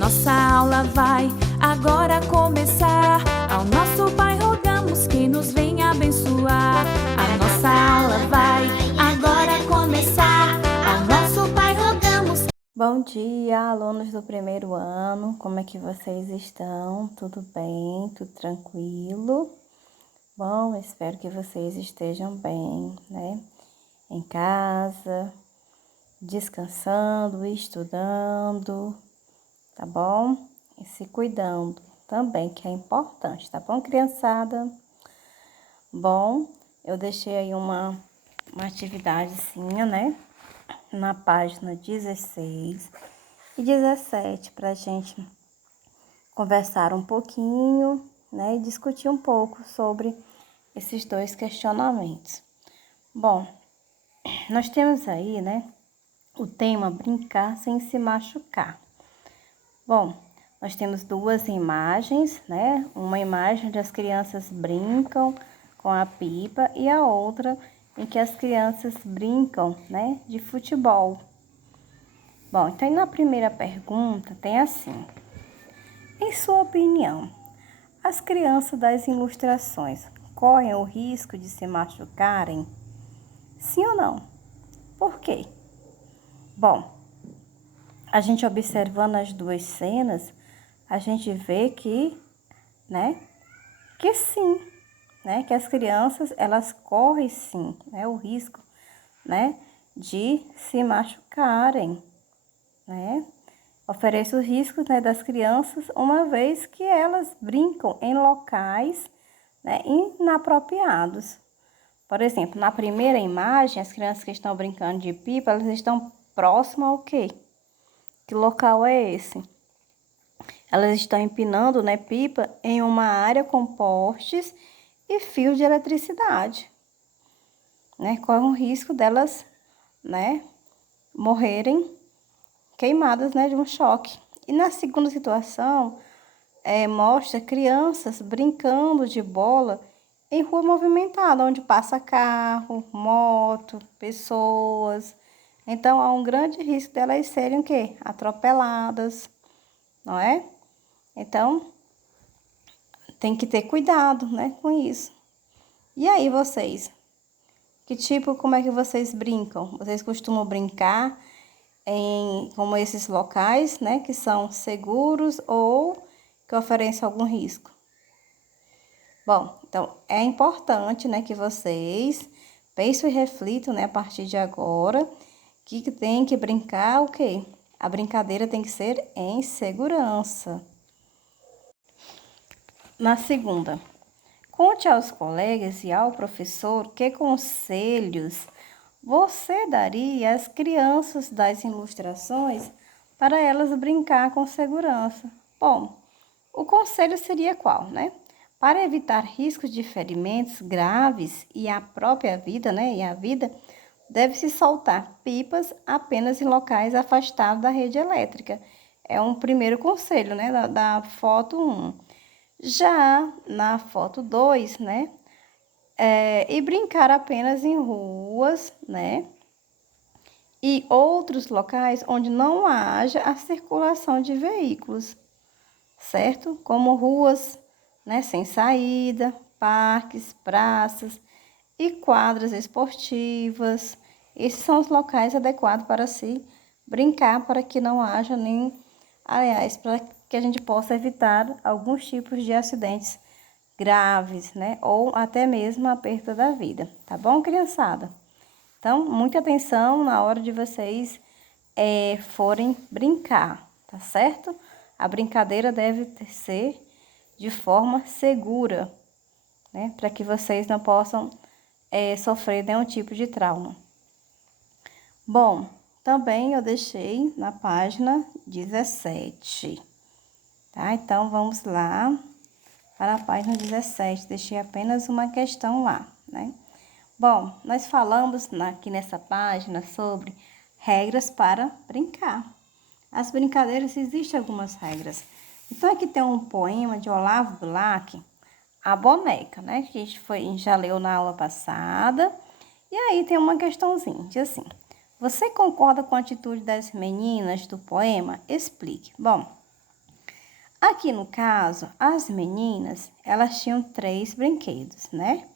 Nossa aula vai agora começar. Ao nosso Pai rogamos que nos venha abençoar. A nossa aula vai agora começar. Ao nosso Pai rogamos. Bom dia, alunos do primeiro ano. Como é que vocês estão? Tudo bem? Tudo tranquilo? Bom, espero que vocês estejam bem, né? Em casa, descansando, estudando, tá bom? E se cuidando também, que é importante, tá bom, criançada? Bom, eu deixei aí uma atividadezinha, né? Na página 16 e 17 para a gente conversar um pouquinho, né? E discutir um pouco sobre esses dois questionamentos. Bom, nós temos aí, né? O tema brincar sem se machucar. Bom, nós temos duas imagens, né? Uma imagem onde as crianças brincam com a pipa e a outra em que as crianças brincam, né, de futebol. Bom, então na primeira pergunta tem assim: em sua opinião, as crianças das ilustrações correm o risco de se machucarem? Sim ou não? Por quê? Bom, a gente observando as duas cenas, a gente vê que, né, que sim, né, que as crianças, elas correm sim, né, o risco, né, de se machucarem, né, oferece os riscos, né, das crianças, uma vez que elas brincam em locais, né, inapropriados. Por exemplo, na primeira imagem, as crianças que estão brincando de pipa, elas estão próximas ao quê? Que local é esse? Elas estão empinando, né, pipa em uma área com postes e fios de eletricidade, né? Corre o risco delas, né, morrerem queimadas, né, de um choque. E na segunda situação, mostra crianças brincando de bola em rua movimentada, onde passa carro, moto, pessoas. Então, há um grande risco delas serem o quê? Atropeladas, não é? Então, tem que ter cuidado, né, com isso. E aí, vocês? Como é que vocês brincam? Vocês costumam brincar como esses locais, né, que são seguros ou que oferecem algum risco? Bom, então, é importante, né, que vocês pensem e reflitam, né, a partir de agora, que tem que brincar o quê? A brincadeira tem que ser em segurança. Na segunda, conte aos colegas e ao professor que conselhos você daria às crianças das ilustrações para elas brincar com segurança. Bom, o conselho seria qual, né? Para evitar riscos de ferimentos graves e a própria vida, né? E a vida, deve-se soltar pipas apenas em locais afastados da rede elétrica. É um primeiro conselho, né? Da foto 1. Já na foto 2, né? E brincar apenas em ruas, né? E outros locais onde não haja a circulação de veículos, certo? Como ruas, né, sem saída, parques, praças e quadras esportivas. Esses são os locais adequados para se brincar, para que não haja nem, aliás, para que a gente possa evitar alguns tipos de acidentes graves, né? Ou até mesmo a perda da vida, tá bom, criançada? Então, muita atenção na hora de vocês forem brincar, tá certo? A brincadeira deve ser de forma segura, né? Para que vocês não possam sofrer nenhum tipo de trauma. Bom, também eu deixei na página 17, tá? Então, vamos lá para a página 17. Deixei apenas uma questão lá, né? Bom, nós falamos aqui nessa página sobre regras para brincar. As brincadeiras, existem algumas regras. Então, aqui tem um poema de Olavo Bilac, A Boneca, né? Que a gente já leu na aula passada. E aí tem uma questãozinha, diz assim: você concorda com a atitude das meninas do poema? Explique. Bom, Aqui no caso, as meninas, elas tinham 3 brinquedos, né?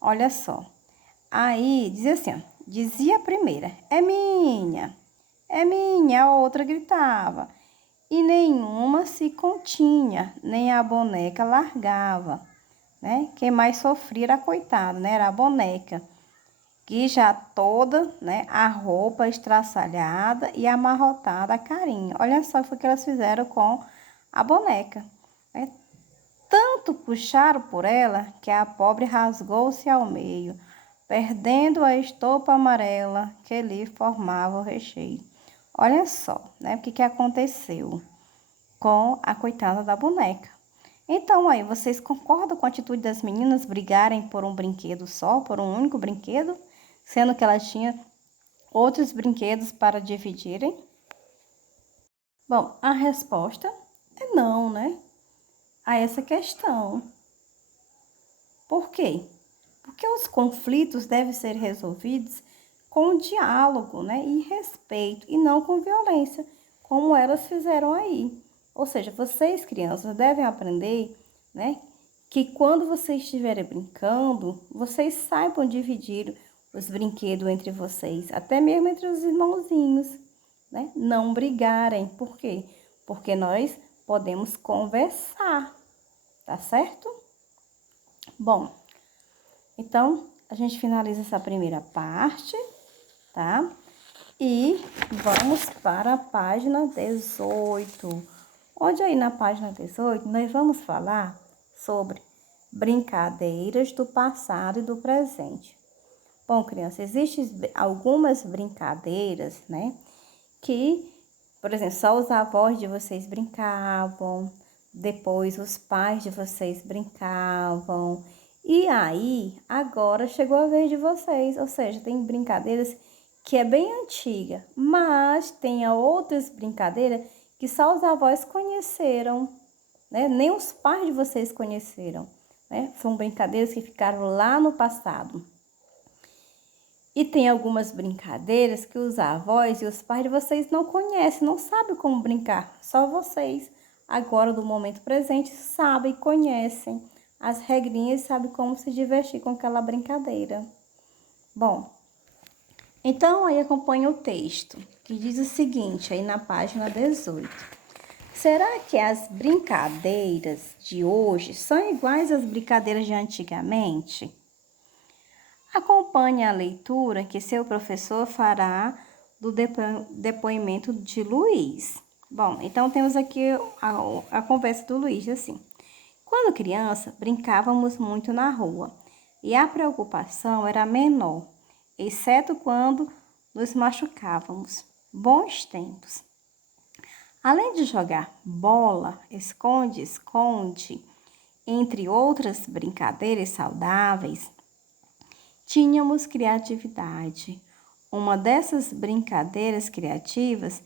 Olha só. Aí, dizia assim, ó, dizia a primeira, é minha, a outra gritava. E nenhuma se continha, nem a boneca largava, né? Quem mais sofria era a coitada, né? Era a boneca, que já toda, né, a roupa estraçalhada e amarrotada a carinho. Olha só o que foi que elas fizeram com a boneca, né? Tanto puxaram por ela que a pobre rasgou-se ao meio, perdendo a estopa amarela que lhe formava o recheio. Olha só, né, o que aconteceu com a coitada da boneca. Então, aí, vocês concordam com a atitude das meninas brigarem por um brinquedo só, por um único brinquedo, sendo que elas tinham outros brinquedos para dividirem? Bom, a resposta é não, né? A essa questão. Por quê? Porque os conflitos devem ser resolvidos com diálogo, né, e respeito, e não com violência, como elas fizeram aí. Ou seja, vocês, crianças, devem aprender, né, que quando vocês estiverem brincando, vocês saibam dividir os brinquedos entre vocês, até mesmo entre os irmãozinhos, né? Não brigarem. Por quê? Porque nós podemos conversar, tá certo? Bom, então a gente finaliza essa primeira parte, tá? E vamos para a página 18. Onde aí na página 18 nós vamos falar sobre brincadeiras do passado e do presente. Bom, crianças, existem algumas brincadeiras, né, que, por exemplo, só os avós de vocês brincavam, depois os pais de vocês brincavam, e aí agora chegou a vez de vocês, ou seja, tem brincadeiras que é bem antiga, mas tem outras brincadeiras que só os avós conheceram, né? Nem os pais de vocês conheceram, né? São brincadeiras que ficaram lá no passado. E tem algumas brincadeiras que os avós e os pais de vocês não conhecem, não sabem como brincar. Só vocês, agora do momento presente, sabem e conhecem as regrinhas e sabem como se divertir com aquela brincadeira. Bom, então aí acompanha o texto, que diz o seguinte, aí na página 18. Será que as brincadeiras de hoje são iguais às brincadeiras de antigamente? Acompanhe a leitura que seu professor fará do depoimento de Luiz. Bom, então temos aqui a conversa do Luiz, assim. Quando criança, brincávamos muito na rua e a preocupação era menor, exceto quando nos machucávamos. Bons tempos. Além de jogar bola, esconde-esconde, entre outras brincadeiras saudáveis, tínhamos criatividade. Uma dessas brincadeiras criativas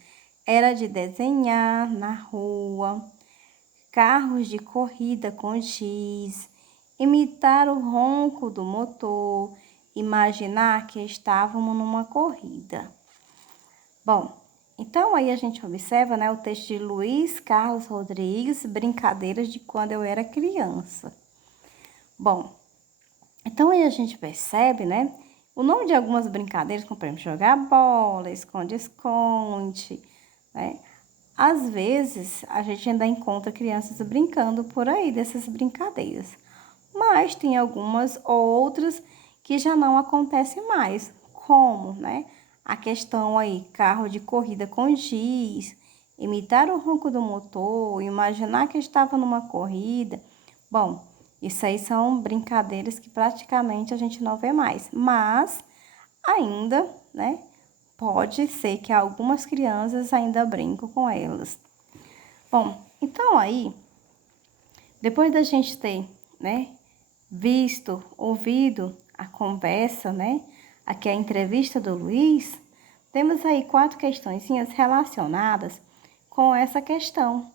era de desenhar na rua, carros de corrida com giz, imitar o ronco do motor, imaginar que estávamos numa corrida. Bom, então aí a gente observa, né, o texto de Luiz Carlos Rodrigues, Brincadeiras de Quando Eu Era Criança. Bom, então aí a gente percebe, né, o nome de algumas brincadeiras, como por exemplo, jogar bola, esconde-esconde, né? Às vezes a gente ainda encontra crianças brincando por aí dessas brincadeiras, mas tem algumas outras que já não acontecem mais, como, né, a questão aí, carro de corrida com giz, imitar o ronco do motor, imaginar que estava numa corrida. Bom, isso aí são brincadeiras que praticamente a gente não vê mais, mas ainda, né, pode ser que algumas crianças ainda brincam com elas. Bom, então aí, depois da gente ter, né, visto, ouvido a conversa, né, aqui a entrevista do Luiz, temos aí 4 questõezinhas relacionadas com essa questão,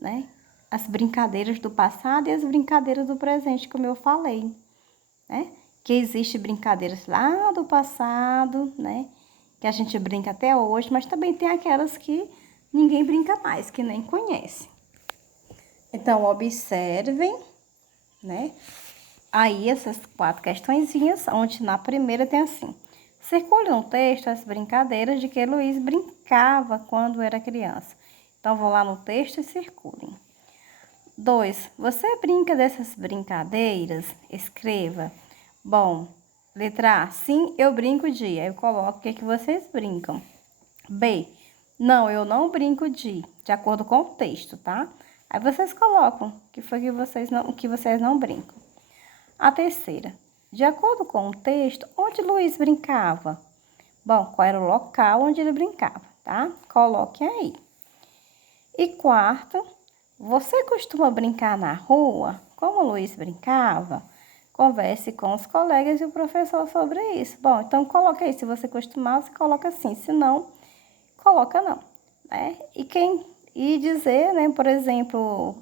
né? As brincadeiras do passado e as brincadeiras do presente, como eu falei, né? Que existem brincadeiras lá do passado, né? Que a gente brinca até hoje, mas também tem aquelas que ninguém brinca mais, que nem conhece. Então, observem, né? Aí, essas 4 questõezinhas, onde na primeira tem assim: circule no texto as brincadeiras de que Luiz brincava quando era criança. Então, vou lá no texto e circulem. 2. Você brinca dessas brincadeiras? Escreva. Bom, letra A. Sim, eu brinco de. Aí eu coloco o que vocês brincam. B. Não, eu não brinco de acordo com o texto, tá? Aí vocês colocam que foi que vocês não brincam. A terceira. De acordo com o texto, onde Luiz brincava? Bom, qual era o local onde ele brincava, tá? Coloquem aí. E quarto, você costuma brincar na rua? Como o Luiz brincava? Converse com os colegas e o professor sobre isso. Bom, então coloca aí. Se você costumar, você coloca assim. Se não, coloca não, né? E dizer, né, por exemplo,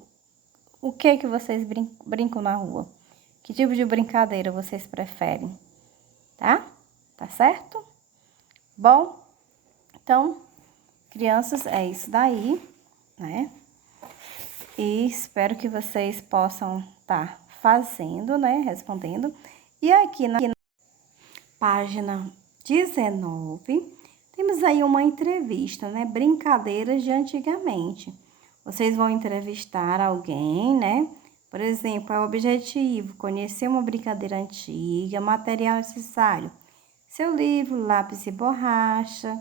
o que vocês brincam na rua? Que tipo de brincadeira vocês preferem? Tá? Tá certo? Bom, então, crianças, é isso daí, né? E espero que vocês possam estar fazendo, né? Respondendo. E aqui na página 19, temos aí uma entrevista, né? Brincadeiras de antigamente. Vocês vão entrevistar alguém, né? Por exemplo, é o objetivo: conhecer uma brincadeira antiga, material necessário, seu livro, lápis e borracha,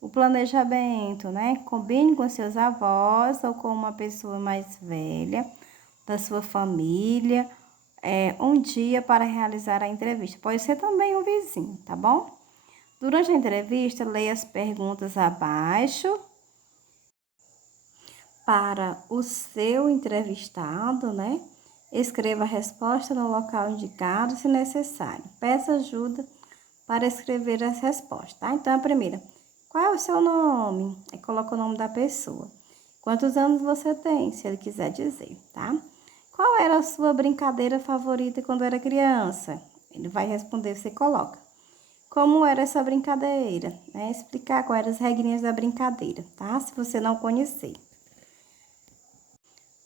o planejamento, né? Combine com seus avós ou com uma pessoa mais velha da sua família, um dia para realizar a entrevista. Pode ser também um vizinho, tá bom? Durante a entrevista, leia as perguntas abaixo para o seu entrevistado, né? Escreva a resposta no local indicado, se necessário. Peça ajuda para escrever as respostas, tá? Então, a primeira: qual é o seu nome? Aí coloca o nome da pessoa. Quantos anos você tem, se ele quiser dizer, tá? Qual era a sua brincadeira favorita quando era criança? Ele vai responder, você coloca. Como era essa brincadeira, né? Explicar quais eram as regrinhas da brincadeira, tá? Se você não conhecer.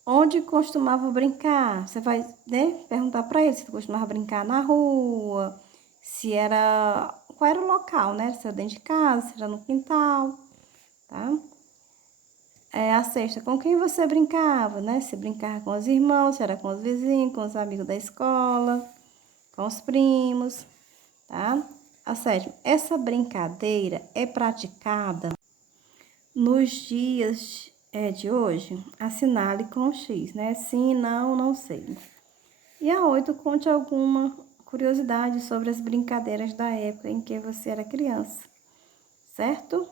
Onde costumava brincar? Você vai, né, perguntar para ele se costumava brincar na rua, se era, qual era o local, né? Se era dentro de casa, se era no quintal, tá? A sexta, com quem você brincava, né? Se brincava com os irmãos, se era com os vizinhos, com os amigos da escola, com os primos, tá? A sétima, essa brincadeira é praticada nos dias de hoje? Assinale com X, né? Sim, não, não sei. E a 8, conte alguma curiosidade sobre as brincadeiras da época em que você era criança, certo?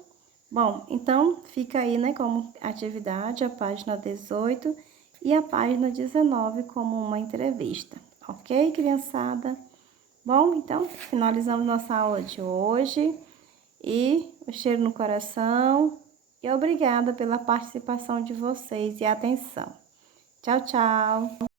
Bom, então fica aí, né, como atividade a página 18 e a página 19 como uma entrevista, ok, criançada? Bom, então finalizamos nossa aula de hoje e um cheiro no coração e obrigada pela participação de vocês e atenção. Tchau, tchau!